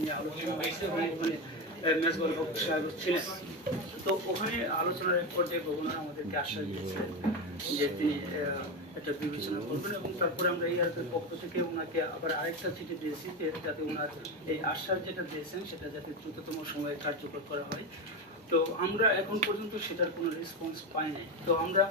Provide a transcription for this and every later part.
নিয়ে আলোচনা হয়েছে এবং ওখানে মেজবাউল হক সাহেব ছিলেন। তো ওখানে আলোচনার এক পর্যায়ে গভর্নর আমাদেরকে আশ্বাস দিয়েছিলেন যে তিনি এটা বিবেচনা করবেন এবং তারপরে আমরা ইয়ারপের পক্ষ থেকে ওনাকে আবার আরেকটা চিঠি দিয়েছি যাতে ওনার এই আশ্বাস যেটা দিয়েছেন সেটা যাতে দ্রুততম সময়ে কার্যকর করা হয়। তো আমরা এখন পর্যন্ত সেটার কোনো রেসপন্স পাই নাই। তো আমরা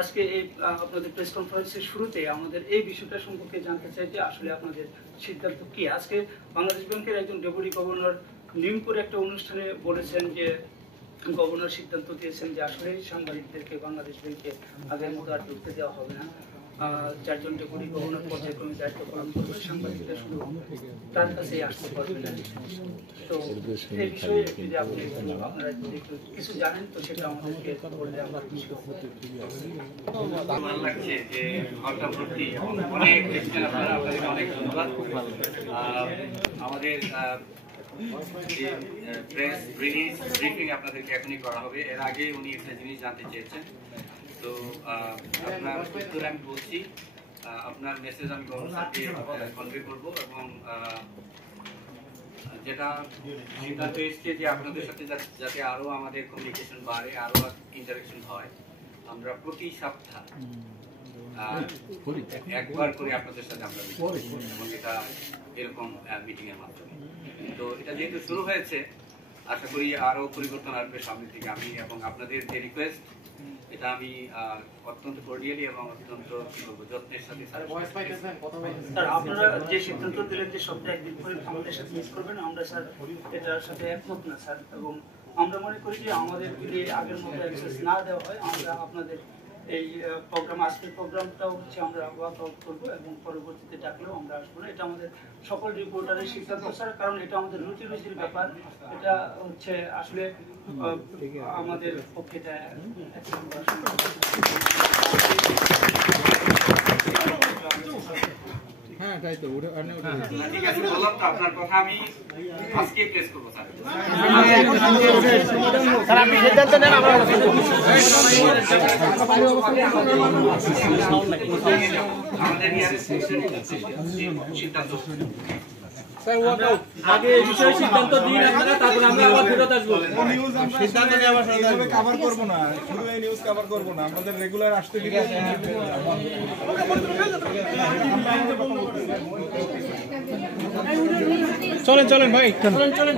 আজকে এই আপনাদের প্রেস কনফারেন্সের শুরুতে আমাদের এই বিষয়টা সম্পর্কে জানতে চাই যে আসলে আপনাদের সিদ্ধান্ত কি। আজকে বাংলাদেশ ব্যাংকের একজন ডেপুটি গভর্নর নিমপুরে একটা অনুষ্ঠানে বলেছেন যে গভর্নর সিদ্ধান্ত দিয়েছেন যে আসলে সাংবাদিকদেরকে বাংলাদেশ ব্যাংকে আগের মতো আর ঢুকতে দেওয়া হবে না। 4 জন ডেপুটি গভর্নর পর্যায়ক্রমে দায়িত্ব পালন করবে, সাংবাদিকরা শুধু তার কাছেই আসতে পারবে না। তো এই বিষয়ে যদি আপনি আপনারা যদি কিছু জানেন তো সেটা আমাদেরকে বললে আমরা খুশি হব। ভালো লাগছে যে ঘন্টা প্রতি অনেক আপনাদের অনেক ধন্যবাদ। আমাদের প্রেস রিলিজ ব্রিফিং আপনাদেরকে এখনই করা হবে। এর আগে উনি একটা জিনিস জানতে চেয়েছেন, তো আপনার উত্তর আমি বলছি। আপনার মেসেজ আমি গভর্নরকে কনভে করবো এবং যেটা সিদ্ধান্ত এসছে যে আপনাদের সাথে যাতে আরো আমাদের কমিউনিকেশন বাড়ে, আরো ইন্টারাকশন হয়, আমরা প্রতি সপ্তাহ একবার করে আপনাদের সাথে আমরা এবং এটা এরকম মিটিং এর মাধ্যমে। তো এটা যেহেতু শুরু হয়েছে, আশা করি আরো পরিবর্তন আসবে সামনের দিকে। আমি এবং আপনাদের যে রিকোয়েস্ট এটা আমি অত্যন্ত কর্ডিয়ালি এবং অত্যন্ত যত্নের সাথে স্যার আপনারা যে সিদ্ধান্ত দিলেন যে সপ্তাহে একদিন করে আমাদের সাথে মিস করবেন, আমরা স্যার এটার সাথে একমত না স্যার। এবং আমরা মনে করি যে আমাদের যদি আগের মতো অ্যাক্সেস না দেওয়া হয়, আমরা আপনাদের এই প্রোগ্রাম আজকের প্রোগ্রামটাও হচ্ছে আমরা ওয়ার্ক আউট করবো এবং পরবর্তীতে ডাকলেও আমরা আসবো না। এটা আমাদের সকল রিপোর্টারের সিদ্ধান্ত স্যার, কারণ এটা আমাদের রুজির ব্যাপার। এটা হচ্ছে আসলে আমাদের পক্ষে এটা হ্যাঁ তাই তো ঠিক আছে বললাম তো, আপনার কথা আমি আজকে প্লেস করবো স্যার। স্যার আপনি সিদ্ধান্ত নেন, আমরা আমাদের সিদ্ধান্ত স্যার আগে এই বিষয়ে সিদ্ধান্ত দিন আপনারা, তারপর আমরা আবার ফেরত আসবো। সিদ্ধান্ত নেওয়া এইভাবে কভার করব না, শুধু এই নিউজ কভার করব না, আমাদের রেগুলার আসতে দিলে চলেন ভাই চলেন